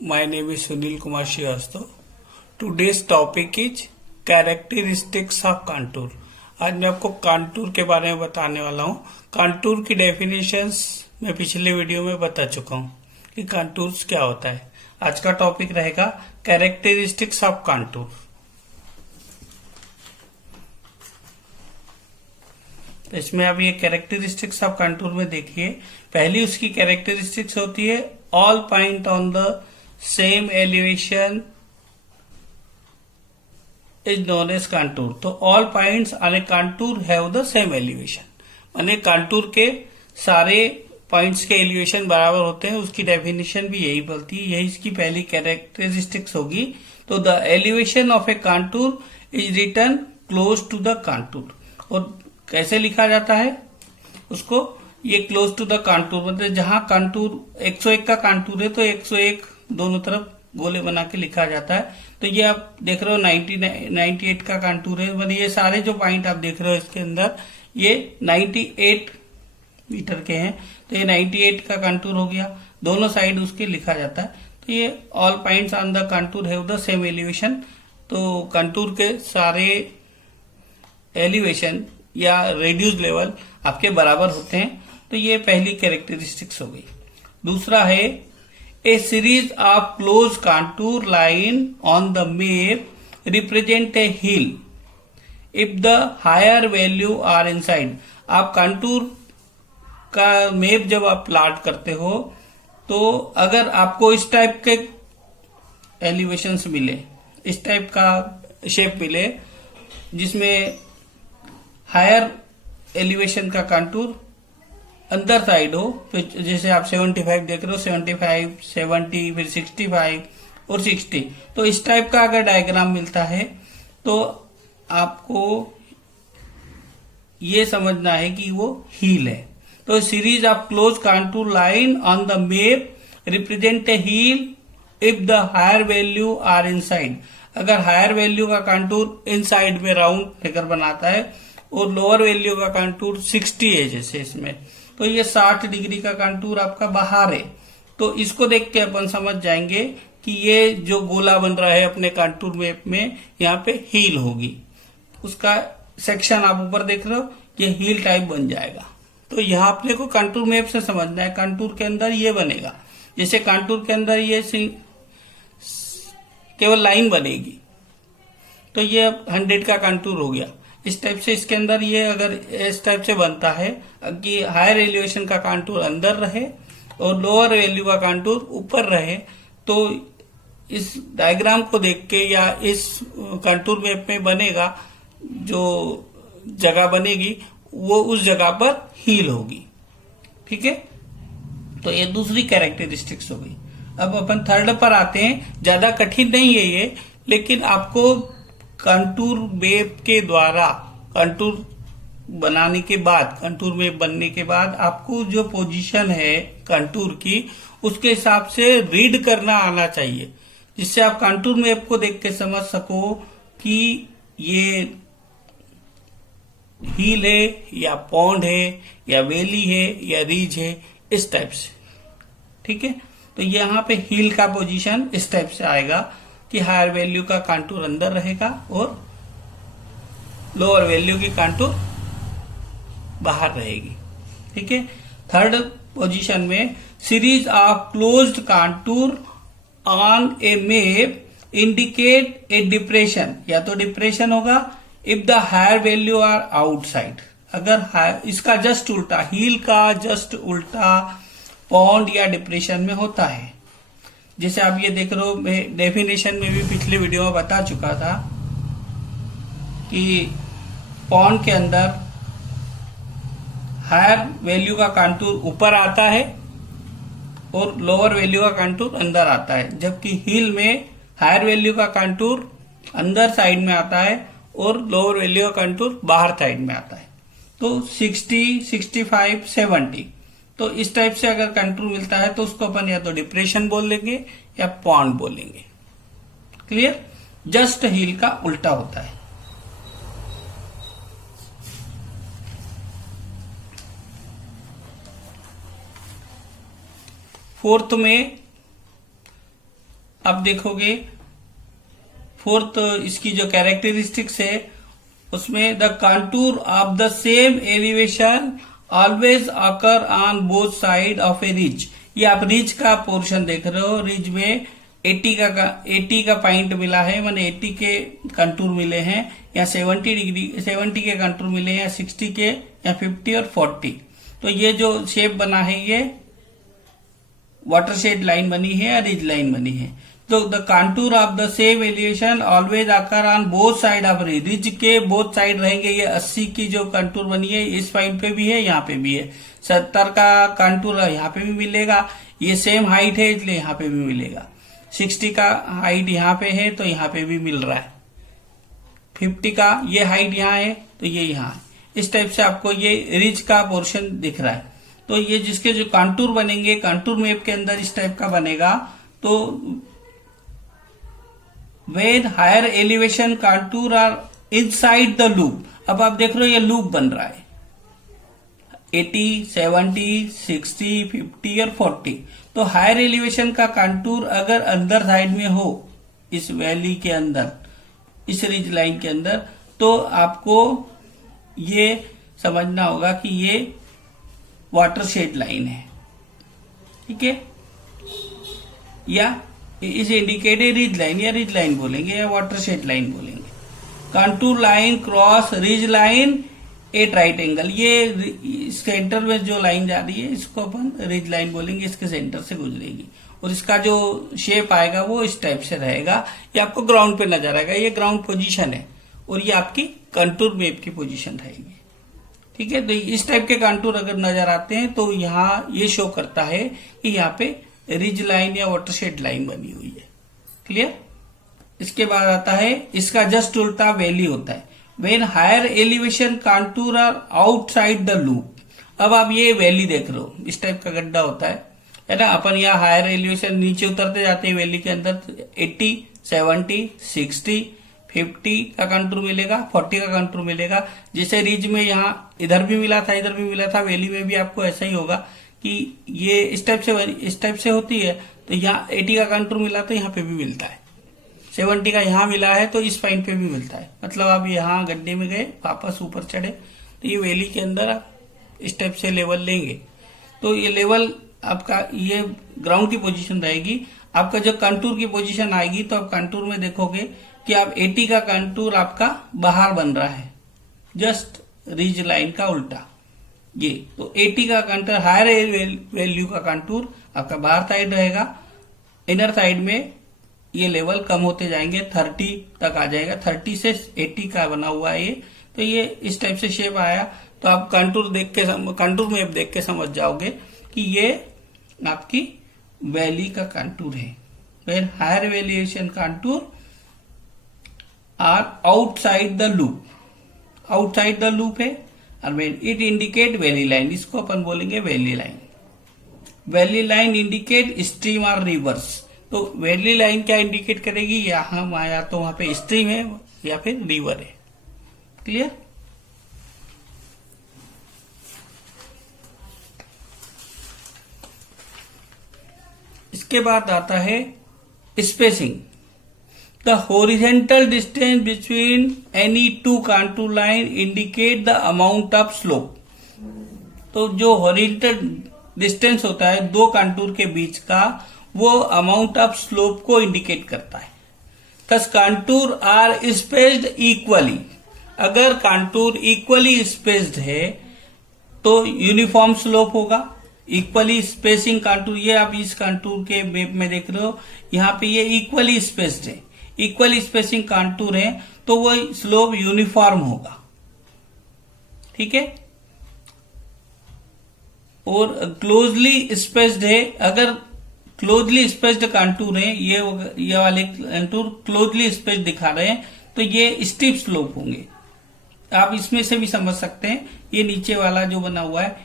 My name is Sunil Kumar Srivastava. Today's topic is characteristics of contour. आज मैं आपको contour के बारे में बताने वाला हूँ। कंटूर की डेफिनेशंस मैं पिछले वीडियो में बता चुका हूँ कि कंटूर्स क्या होता है। आज का टॉपिक रहेगा कैरेक्टरिस्टिक्स ऑफ कंटूर। तो इसमें अब ये कैरेक्टरिस्टिक्स ऑफ कंटूर में देखिए, पहली उसकी कैरेक्टरिस्टिक्स होती है all point on the same elevation is known as contour. तो all points on a contour have the same elevation, माने कंटूर के सारे पॉइंट्स के एलिवेशन बराबर होते हैं। उसकी डेफिनेशन भी यही बोलती है, यही इसकी पहली कैरेक्टरिस्टिक्स होगी। तो the elevation of a contour is written close to the contour. और कैसे लिखा जाता है उसको, ये क्लोज टू द कंटूर मतलब जहां कंटूर 101 का कंटूर है तो 101 दोनों तरफ गोले बना के लिखा जाता है। तो ये आप देख रहे हो 98 का कंटूर है, मतलब ये सारे जो पॉइंट आप देख रहे हो इसके अंदर ये 98 मीटर के हैं। तो ये 98 का कंटूर हो गया, दोनों साइड उसके लिखा जाता है। तो ये all points on the contour have the same elevation. तो कंटूर के सारे एलिवेशन या रेड्यूस लेवल आपके बराबर होते हैं। तो ये पहली कैरेक्टरिस्टिक्स हो गई। दूसरा है a series of close contour line on the map represent a hill if the higher value are inside. आप कंटूर का मैप जब आप प्लॉट करते हो तो अगर आपको इस टाइप के एलिवेशंस मिले, इस टाइप का शेप मिले जिसमें हायर एलिवेशन का कंटूर अंदर साइड हो, फिर जैसे आप 75 देख रहे हो, 75, 70, फिर 65 और 60, तो इस टाइप का अगर डायग्राम मिलता है तो आपको ये समझना है कि वो हील है। तो series of close contour line on the map represent a hill if the higher value are inside. अगर हायर वैल्यू का कंटूर इनसाइड में राउंड फिगर बनाता है और लोअर वैल्यू का कंटूर 60 है जैसे इसमें, तो ये 60 डिग्री का कंटूर आपका बाहर है। तो इसको देख के अपन समझ जाएंगे कि ये जो गोला बन रहा है अपने कंटूर मैप में, यहाँ पे हील होगी। उसका सेक्शन आप ऊपर देख रहे हो, ये हील टाइप बन जाएगा। तो यहाँ अपने को कंटूर मैप से समझना है, कंटूर के अंदर ये बनेगा। जैसे कंटूर के अंदर ये केवल लाइन बनेगी, तो ये 100 का कंटूर हो गया। इस टाइप से इसके अंदर ये अगर इस टाइप से बनता है कि हायर एलिवेशन का कंटूर अंदर रहे और लोअर वैल्यू का कंटूर ऊपर रहे, तो इस डायग्राम को देख के या इस कंटूर मैप में बनेगा, जो जगह बनेगी वो उस जगह पर हील होगी। ठीक है, तो ये दूसरी कैरेक्टरिस्टिक्स हो गई। अब अपन थर्ड पर आते हैं। ज्यादा कठिन नहीं है ये, लेकिन आपको कंटूर मैप के द्वारा, कंटूर बनाने के बाद, कंटूर मैप बनने के बाद आपको जो पोजीशन है कंटूर की उसके हिसाब से रीड करना आना चाहिए, जिससे आप कंटूर मैप को देख के समझ सको कि ये हील है या पॉन्ड है या वैली है या रीज है, इस टाइप से। ठीक है, तो यहाँ पे हील का पोजीशन इस टाइप से आएगा कि हायर वैल्यू का कंटूर अंदर रहेगा और लोअर वैल्यू की कंटूर बाहर रहेगी। ठीक है, थर्ड पोजीशन में series of closed contour on a map indicate a depression, या तो डिप्रेशन होगा if the higher value are outside. अगर इसका जस्ट उल्टा, हील का जस्ट उल्टा पॉन्ड या डिप्रेशन में होता है। जैसे आप ये देख रहे हो, मैं डेफिनेशन में भी पिछले वीडियो में बता चुका था कि पॉन्ड के अंदर हायर वैल्यू का कंटूर ऊपर आता है और लोअर वैल्यू का कंटूर अंदर आता है, जबकि हील में हायर वैल्यू का कंटूर अंदर साइड में आता है और लोअर वैल्यू का कंटूर बाहर साइड में आता है। तो 60, 65, 70, तो इस टाइप से अगर कंटूर मिलता है तो उसको अपन या तो डिप्रेशन बोल देंगे या पॉन्ड बोलेंगे। क्लियर, जस्ट हील का उल्टा होता है। फोर्थ में आप देखोगे फोर्थ इसकी जो कैरेक्टरिस्टिक्स है उसमें the contour of the same elevation always occur on both side of A ridge. ये आप रिज का पोर्शन देख रहे हो, रिज में 80 का पॉइंट मिला है, माने 80 के कंटूर मिले हैं, या 70 के कंटूर मिले हैं, या 60 के, या 50 और 40। तो ये जो शेप बना है ये वाटरशेड लाइन बनी है या रिज लाइन बनी है। तो the contour of the same elevation always occur on both side of ridge, ridge के बोथ साइड रहेंगे। ये 80 की जो कंटूर बनी है इस पॉइंट पे भी है, यहाँ पे भी है। 70 का कंटूर यहाँ पे भी मिलेगा, ये सेम हाइट है इसलिए यहाँ पे भी मिलेगा। 60 का हाइट यहाँ पे है तो यहाँ पे भी मिल रहा है। 50 का ये हाइट यहाँ है तो ये यहाँ है। इस टाइप से आपको ये रिज का पोर्शन दिख रहा है। तो ये जिसके जो कंटूर बनेंगे, कंटूर मैप के अंदर इस टाइप का बनेगा। तो when higher elevation contour are inside the loop, अब आप देख रहे हो ये लूप बन रहा है 80, 70, 60, 50 और 40। तो हायर एलिवेशन का कंटूर अगर अंदर साइड में हो, इस वैली के अंदर, इस रिज लाइन के अंदर, तो आपको ये समझना होगा कि ये वाटरशेड लाइन है, ठीक है, या इसे इंडिकेटेड रिज लाइन या रिज लाइन बोलेंगे या वाटरशेड लाइन बोलेंगे। Contour line cross ridge line at right angle, ये सेंटर में जो लाइन जा रही है इसको अपन रिज लाइन बोलेंगे, इसके सेंटर से गुजरेगी और इसका जो शेप आएगा वो इस टाइप से रहेगा। ये आपको ग्राउंड पे नजर आएगा, ये ग्राउंड पोजीशन है और ये आपकी कंटूर मैप की पोजीशन रहेगी, ठीक है। तो इस टाइप के कंटूर अगर नजर आते हैं तो यहाँ ये शो करता है कि यहाँ पे रिज लाइन या वाटरशेड लाइन बनी हुई है, क्लियर। इसके बाद आता है इसका जस्ट उल्टा वैली होता है, when higher elevation contour are outside the loop. अब आप ये वैली देख रहे हो, इस टाइप का गड्ढा होता है ना। अपन यहाँ हायर एलिवेशन नीचे उतरते जाते हैं वैली के अंदर, 80, 70, 60, 50 का कंटूर मिलेगा, 40 का कंटूर मिलेगा। जैसे रिज में यहाँ इधर भी मिला था, इधर भी मिला था, वैली में भी आपको ऐसा ही होगा कि ये इस टाइप से होती है। तो यहाँ 80 का कंटूर मिला तो यहाँ पे भी मिलता है, 70 का यहाँ मिला है तो इस पॉइंट पे भी मिलता है। मतलब आप यहाँ गड्ढे में गए, वापस ऊपर चढ़े तो ये वैली के अंदर आप इस टाइप से लेवल लेंगे। तो ये लेवल आपका ये ग्राउंड की पोजीशन रहेगी। आपका जब कंटूर की पोजीशन आएगी तो आप कंटूर में देखोगे कि आप 80 का कंटूर आपका बाहर बन रहा है, जस्ट रिज लाइन का उल्टा ये। तो 80 का कंटूर, हायर वैल्यू का कंटूर आपका बाहर साइड रहेगा, इनर साइड में ये लेवल कम होते जाएंगे, 30 तक आ जाएगा। 30 से 80 का बना हुआ है ये। तो ये इस टाइप से शेप आया तो आप कंटूर मैप देख के समझ जाओगे कि ये आपकी वैली का कंटूर है। Where higher elevation contour are outside the loop, outside the loop है और when it indicate valley line, इसको अपन बोलेंगे valley line. Valley line indicate stream और रिवर्स। तो वैली लाइन क्या इंडिकेट करेगी, यहाँ या तो वहां पे स्ट्रीम है या फिर रिवर है, क्लियर। इसके बाद आता है spacing. The horizontal distance between any two contour line indicate the amount of slope. तो जो हॉरिजेंटल डिस्टेंस होता है दो कंटूर के बीच का, वो अमाउंट ऑफ स्लोप को इंडिकेट करता है। Thus contour are spaced equally, अगर कंटूर इक्वली स्पेस्ड है तो यूनिफॉर्म स्लोप होगा। इक्वली स्पेसिंग कंटूर, ये आप इस कंटूर के मैप में देख रहे हो, यहाँ पे ये इक्वली स्पेस्ड है, इक्वली स्पेसिंग कंटूर है तो वो स्लोप यूनिफॉर्म होगा, ठीक है। और क्लोजली स्पेस्ड है, अगर क्लोजली स्पेस्ड कंटूर है, ये वाले कंटूर क्लोजली स्पेस्ड दिखा रहे हैं तो ये स्टीप स्लोप होंगे। आप इसमें से भी समझ सकते हैं, ये नीचे वाला जो बना हुआ है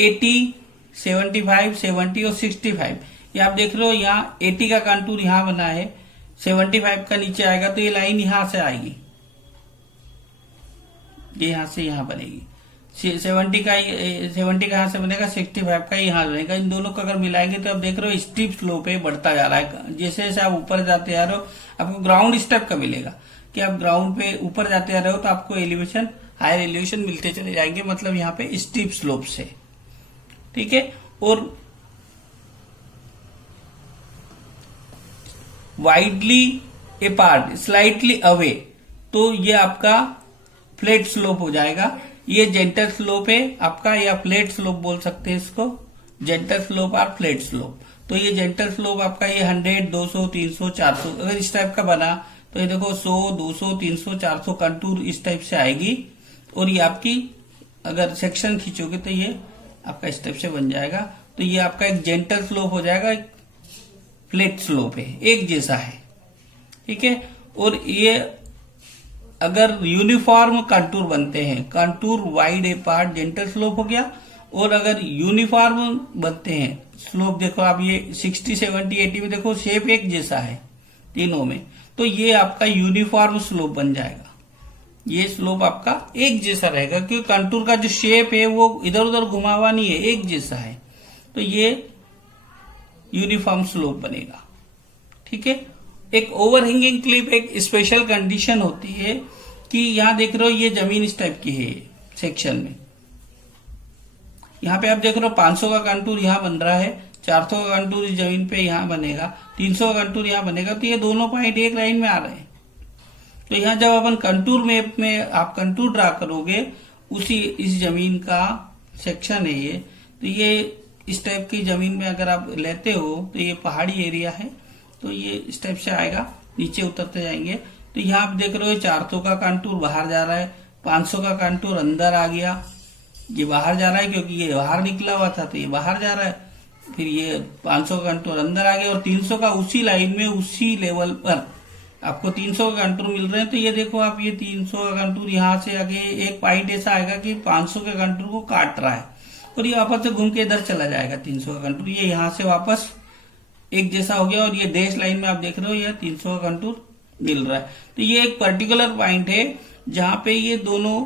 80, 75, 70 और 65, ये आप देख रहे हो यहाँ 80 का कंटूर यहाँ बना है, 75 का नीचे आएगा तो ये लाइन यहां से आएगी, ये यहां से यहां बनेगी। 70 का 70 का यहाँ से बनेगा, 65 का यहाँ बनेगा। इन दोनों को अगर मिलाएंगे तो आप देख रहे हो स्टीप स्लोप है, बढ़ता जा रहा है। जैसे जैसे आप ऊपर जाते जा रहे हो आपको ग्राउंड स्टेप का मिलेगा कि आप ग्राउंड पे ऊपर जाते जा रहे हो तो आपको एलिवेशन, हायर एलिवेशन मिलते चले जाएंगे, मतलब यहाँ पे स्टीप स्लोप से। ठीक है। और वाइडली अपार्ट, स्लाइटली अवे, तो ये आपका फ्लैट स्लोप हो जाएगा। ये जेंटल स्लोप है आपका, या फ्लैट स्लोप बोल सकते हैं इसको, जेंटल स्लोप और फ्लैट स्लोप। तो ये जेंटल स्लोप आपका ये 100, 200, 300, 400 अगर इस टाइप का बना तो ये देखो 100, 200, 300, 400 कंटूर इस टाइप से आएगी। और ये आपकी अगर सेक्शन खींचोगे तो ये आपका इस टाइप से बन जाएगा। तो ये आपका एक जेंटल स्लोप हो जाएगा, एक फ्लैट स्लोप है, एक जैसा है। ठीक है। और ये अगर यूनिफॉर्म कंटूर बनते हैं, contour wide apart gentle slope हो गया। और अगर यूनिफॉर्म बनते हैं स्लोप, देखो आप ये 60, 70, 80 में देखो शेप एक जैसा है तीनों में, तो ये आपका यूनिफॉर्म स्लोप बन जाएगा। ये स्लोप आपका एक जैसा रहेगा क्योंकि कंटूर का जो शेप है वो इधर उधर घुमा हुआ नहीं है, एक जैसा है। तो ये यूनिफॉर्म स्लोप बनेगा। ठीक है। एक ओवरहैंगिंग क्लिप एक स्पेशल कंडीशन होती है कि यहां देख रहे हो ये जमीन इस टाइप की है सेक्शन में। यहाँ पे आप देख रहे हो 500 का कंटूर यहाँ बन रहा है, 400 का कंटूर इस जमीन पे यहाँ बनेगा, 300 का कंटूर यहाँ बनेगा। तो ये दोनों पॉइंट एक लाइन में आ रहे हैं। तो यहाँ जब अपन कंटूर मैप में आप कंटूर ड्रा करोगे, उसी इस जमीन का सेक्शन है ये, तो ये इस टाइप की जमीन में अगर आप लेते हो तो ये पहाड़ी एरिया है, तो ये इस टाइप से आएगा, नीचे उतरते जाएंगे। तो यहाँ आप देख रहे हो 400 का कंटूर बाहर जा रहा है, 500 का कंटूर अंदर आ गया, ये बाहर जा रहा है क्योंकि ये बाहर निकला हुआ था तो ये बाहर जा रहा है। फिर ये 500 का कंटूर अंदर आ गया और 300 का उसी लाइन में उसी लेवल पर आपको 300 का कंटूर मिल रहे हैं। तो ये देखो आप ये 300 का कंटूर यहाँ से आगे एक पॉइंट ऐसा आएगा कि 500 के कंटूर को काट रहा है और ये वापस से घूम के इधर चला जाएगा 300 का कंटूर, ये यहाँ से वापस एक जैसा हो गया। और ये डैश लाइन में आप देख रहे हो ये 300 का कंटूर मिल रहा है। तो ये एक पर्टिकुलर पॉइंट है जहां पे ये दोनों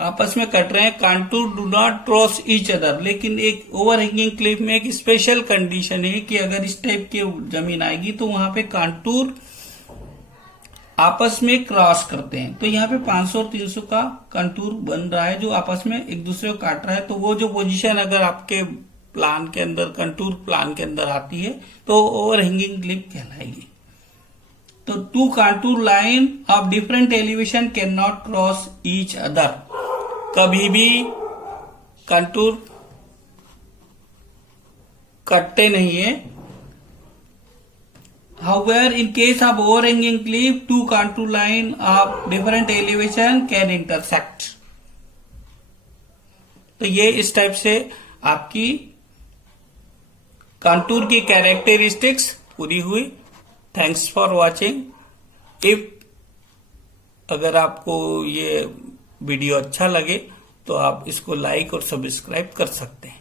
आपस में कट रहे हैं। Contour do not cross each other, लेकिन एक ओवरहैंगिंग क्लिफ में एक स्पेशल कंडीशन है कि अगर इस टाइप की जमीन आएगी तो वहां पे कंटूर आपस में क्रॉस करते हैं। तो यहाँ पे 500 और 300 का कंटूर बन रहा है जो आपस में एक दूसरे को काट रहा है। तो वो जो पोजीशन अगर आपके प्लान के अंदर, कंटूर प्लान के अंदर आती है तो ओवरहैंगिंग क्लिफ कहलाएगी। तो two contour line of different elevation cannot cross each other, कभी भी कंटूर कटते नहीं है। However, in case of overhanging cliff, two contour line of different elevation can intersect. तो ये इस टाइप से आपकी कंटूर की कैरेक्टरिस्टिक्स पूरी हुई। Thanks for watching. अगर आपको ये वीडियो अच्छा लगे तो आप इसको लाइक और सब्सक्राइब कर सकते हैं।